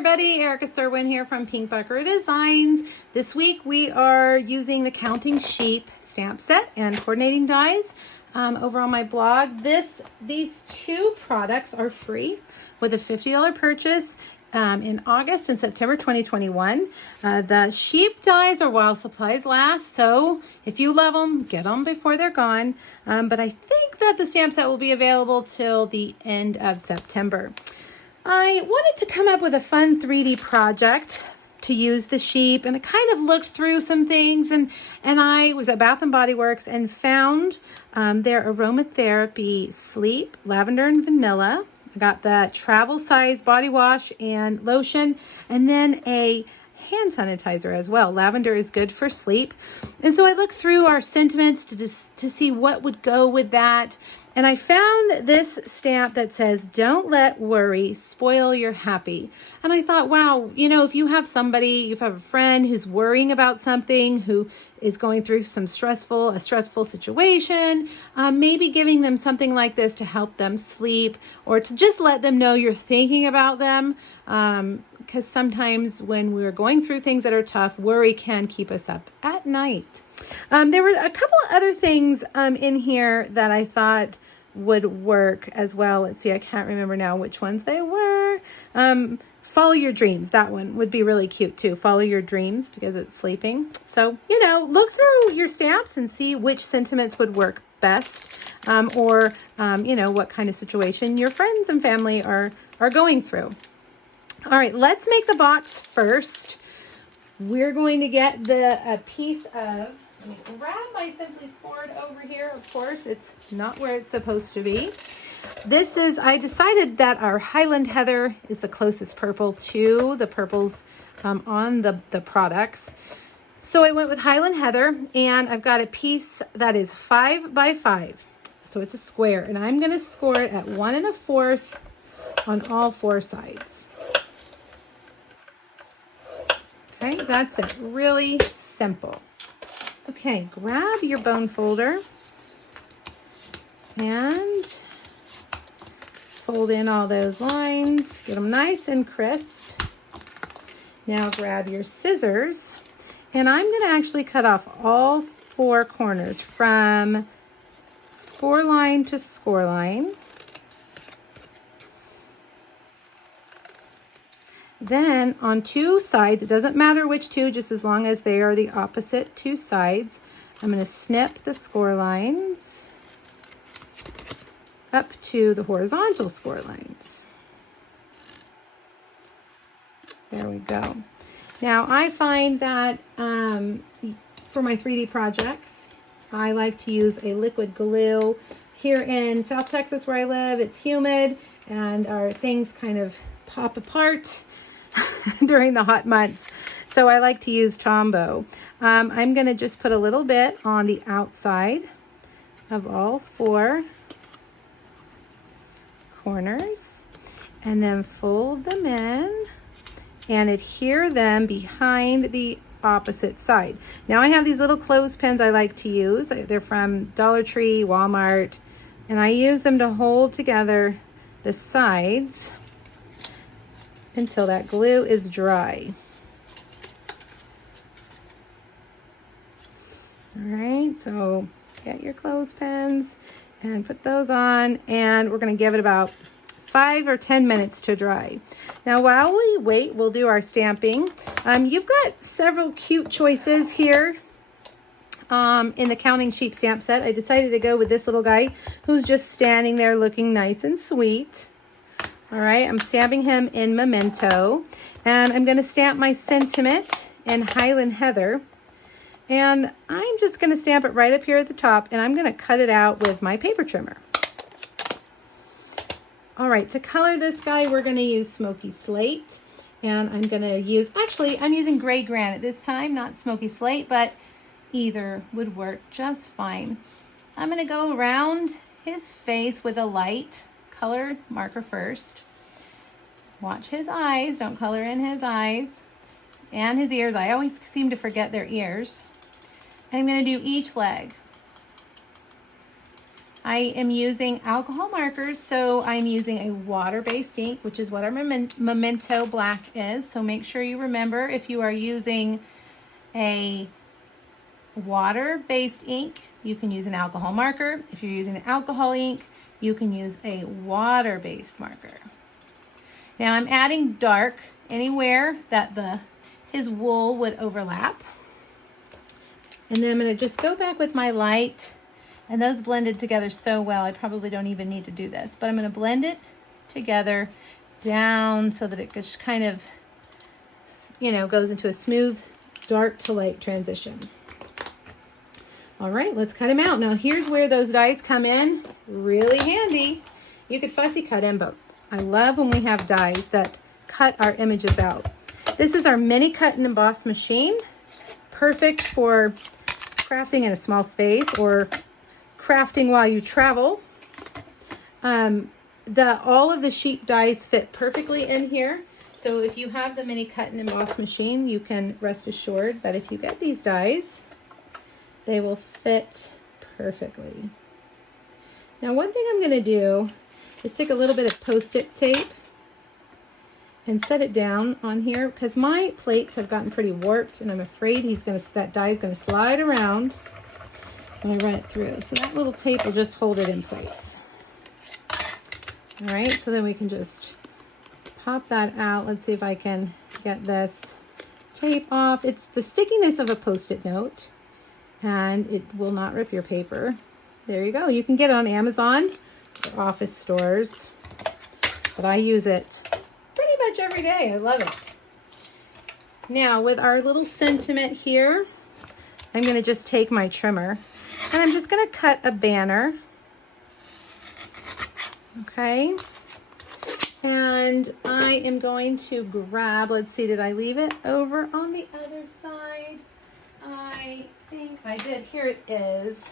everybody, Erica Serwin here from Pink Bucker Designs. This week we are using the Counting Sheep stamp set and coordinating dies over on my blog. These two products are free with a $50 purchase in August and September 2021. The sheep dies are while supplies last, so if you love them, get them before they're gone. But I think that the stamp set will be available till the end of September. I wanted to come up with a fun 3D project to use the sheep, and I kind of looked through some things, and I was at Bath and Body Works and found their aromatherapy sleep, lavender and vanilla. I got the travel size body wash and lotion, and then a hand sanitizer as well. Lavender is good for sleep. And so I looked through our sentiments to see what would go with that. And I found this stamp that says, "Don't let worry spoil your happy." And I thought, wow, you know, if you have somebody, you have a friend who's worrying about something, who is going through a stressful situation, maybe giving them something like this to help them sleep, or to just let them know you're thinking about them. Because sometimes when we're going through things that are tough, worry can keep us up at night. There were a couple of other things in here that I thought would work as well. Let's see, I can't remember now which ones they were. Follow your dreams. That one would be really cute too. Follow your dreams because it's sleeping. So, you know, look through your stamps and see which sentiments would work best, or you know, what kind of situation your friends and family are going through. All right, let's make the box first. We're going to get a piece of, let me grab my Simply Scored over here. Of course, it's not where it's supposed to be. I decided that our Highland Heather is the closest purple to the purples on the products. So I went with Highland Heather, and I've got a piece that is 5 by 5. So it's a square, and I'm going to score it at 1 1/4 on all 4 sides. Okay, that's it. Really simple. Okay, grab your bone folder and fold in all those lines. Get them nice and crisp. Now grab your scissors, and I'm going to actually cut off all 4 corners from score line to score line. Then on 2 sides, it doesn't matter which 2, just as long as they are the opposite 2 sides, I'm going to snip the score lines up to the horizontal score lines. There we go. Now I find that for my 3D projects, I like to use a liquid glue. Here in South Texas where I live, it's humid and our things kind of pop apart during the hot months. So I like to use Tombow. I'm going to just put a little bit on the outside of all 4 corners, and then fold them in and adhere them behind the opposite side. Now I have these little clothespins I like to use. They're from Dollar Tree, Walmart, and I use them to hold together the sides until that glue is dry. All right, so get your clothespins and put those on, and we're going to give it about 5 or 10 minutes to dry. Now while we wait, we'll do our stamping. You've got several cute choices here in the Counting Sheep stamp set. I decided to go with this little guy who's just standing there looking nice and sweet. All right, I'm stamping him in Memento, and I'm going to stamp my sentiment in Highland Heather, and I'm just going to stamp it right up here at the top, and I'm going to cut it out with my paper trimmer. All right, to color this guy, we're going to use Smoky Slate, and I'm going to use, actually, I'm using Gray Granite this time, not Smoky Slate, but either would work just fine. I'm going to go around his face with a light colored marker first. Watch his eyes, don't color in his eyes, and his ears. I always seem to forget their ears. And I'm going to do each leg. I am using alcohol markers, so I'm using a water-based ink, which is what our Memento Black is. So make sure you remember, if you are using a water-based ink, you can use an alcohol marker. If you're using an alcohol ink, you can use a water-based marker. Now I'm adding dark anywhere that his wool would overlap. And then I'm going to just go back with my light, and those blended together so well, I probably don't even need to do this, but I'm going to blend it together down so that it just kind of, you know, goes into a smooth dark to light transition. All right, let's cut them out. Now here's where those dies come in really handy. You could fussy cut them, but I love when we have dies that cut our images out. This is our mini cut and emboss machine. Perfect for crafting in a small space or crafting while you travel. All of the sheep dies fit perfectly in here. So if you have the mini cut and emboss machine, you can rest assured that if you get these dies, they will fit perfectly. Now, one thing I'm going to do is take a little bit of Post-it tape and set it down on here, because my plates have gotten pretty warped and I'm afraid that die is going to slide around when I run it through. So that little tape will just hold it in place. All right, so then we can just pop that out. Let's see if I can get this tape off. It's the stickiness of a Post-it note, and it will not rip your paper. There you go. You can get it on Amazon or office stores, but I use it pretty much every day. I love it. Now with our little sentiment here, I'm going to just take my trimmer and I'm just going to cut a banner. Okay. And I am going to grab, let's see, did I leave it over on the other side? I think I did. Here it is.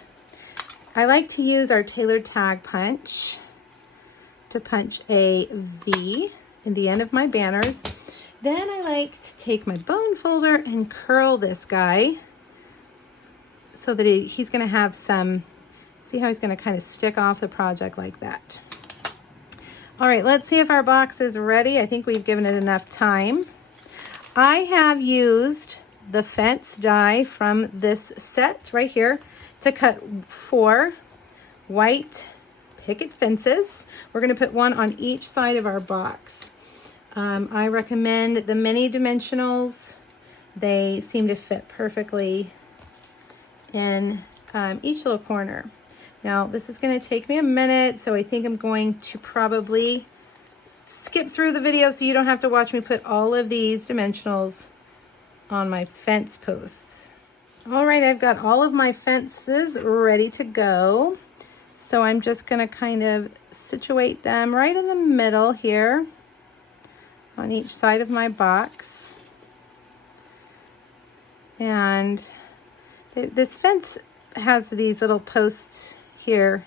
I like to use our tailored tag punch to punch a V in the end of my banners. Then I like to take my bone folder and curl this guy so that he's going to have some, see how he's going to kind of stick off the project like that. All right, let's see if our box is ready. I think we've given it enough time. I have used the fence die from this set right here to cut 4 white picket fences. We're going to put one on each side of our box. I recommend the mini dimensionals. They seem to fit perfectly in each little corner. Now, this is going to take me a minute, so I think I'm going to probably skip through the video so you don't have to watch me put all of these dimensionals on my fence posts. All right, I've got all of my fences ready to go. So I'm just going to kind of situate them right in the middle here on each side of my box. And this fence has these little posts here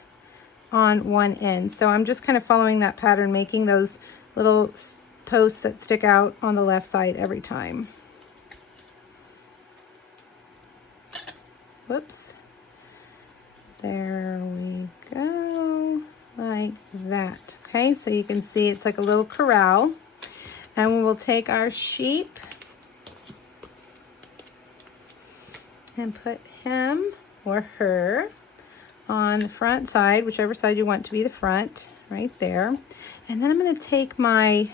on one end. So I'm just kind of following that pattern, making those little posts that stick out on the left side every time. Whoops. There we go, like that. Okay, so you can see it's like a little corral. And we will take our sheep and put him or her on the front side, whichever side you want to be the front, right there. And then I'm going to take my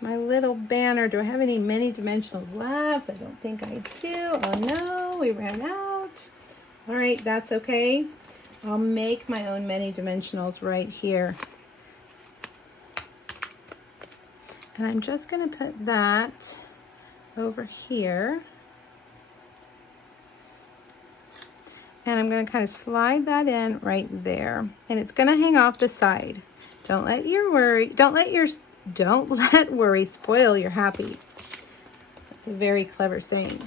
little banner. Do I have any mini dimensionals left? I don't think I do. Oh no, we ran out. All right, that's okay. I'll make my own mini dimensionals right here. And I'm just going to put that over here. And I'm going to kind of slide that in right there. And it's going to hang off the side. Don't let worry spoil your happy. That's a very clever saying.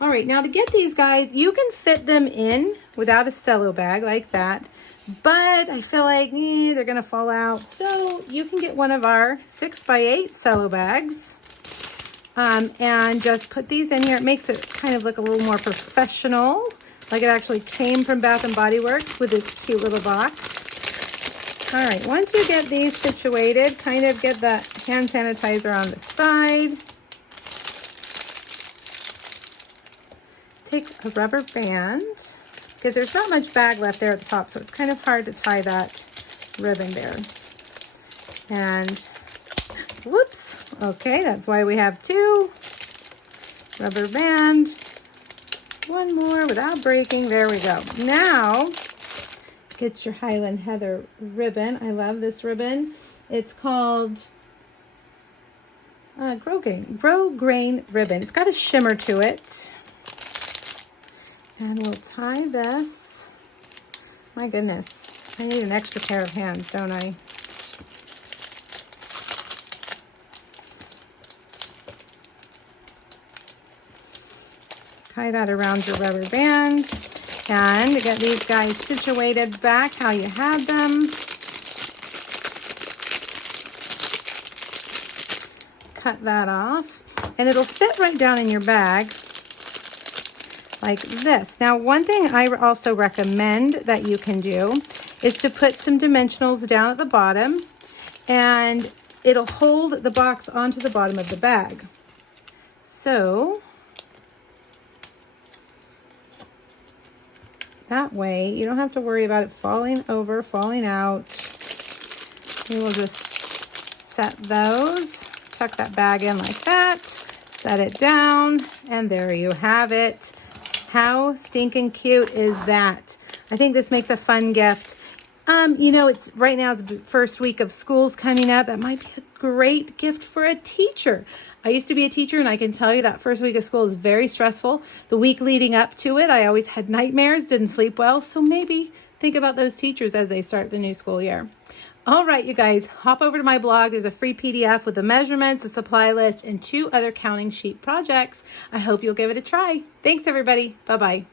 All right, now to get these guys, you can fit them in without a cello bag like that. But I feel like they're going to fall out. So you can get one of our 6x8 cello bags and just put these in here. It makes it kind of look a little more professional like it actually came from Bath & Body Works with this cute little box. All right, once you get these situated, kind of get that hand sanitizer on the side. Take a rubber band, because there's not much bag left there at the top, so it's kind of hard to tie that ribbon there. And whoops, okay, that's why we have 2. Rubber band, 1 more without breaking, there we go. Now, get your Highland Heather ribbon. I love this ribbon. It's called Grow Grain ribbon. It's got a shimmer to it. And we'll tie this. My goodness, I need an extra pair of hands, don't I? Tie that around your rubber band. And get these guys situated back how you had them. Cut that off. And it'll fit right down in your bag like this. Now, one thing I also recommend that you can do is to put some dimensionals down at the bottom, and it'll hold the box onto the bottom of the bag. So that way, you don't have to worry about it falling over, falling out. We will just set those, tuck that bag in like that, set it down, and there you have it. How stinking cute is that? I think this makes a fun gift. You know, it's right now it's the first week of school's coming up. That might be a great gift for a teacher. I used to be a teacher, and I can tell you that first week of school is very stressful. The week leading up to it, I always had nightmares, didn't sleep well. So maybe think about those teachers as they start the new school year. All right, you guys, hop over to my blog. There's a free PDF with the measurements, a supply list, and 2 other counting sheet projects. I hope you'll give it a try. Thanks, everybody. Bye-bye.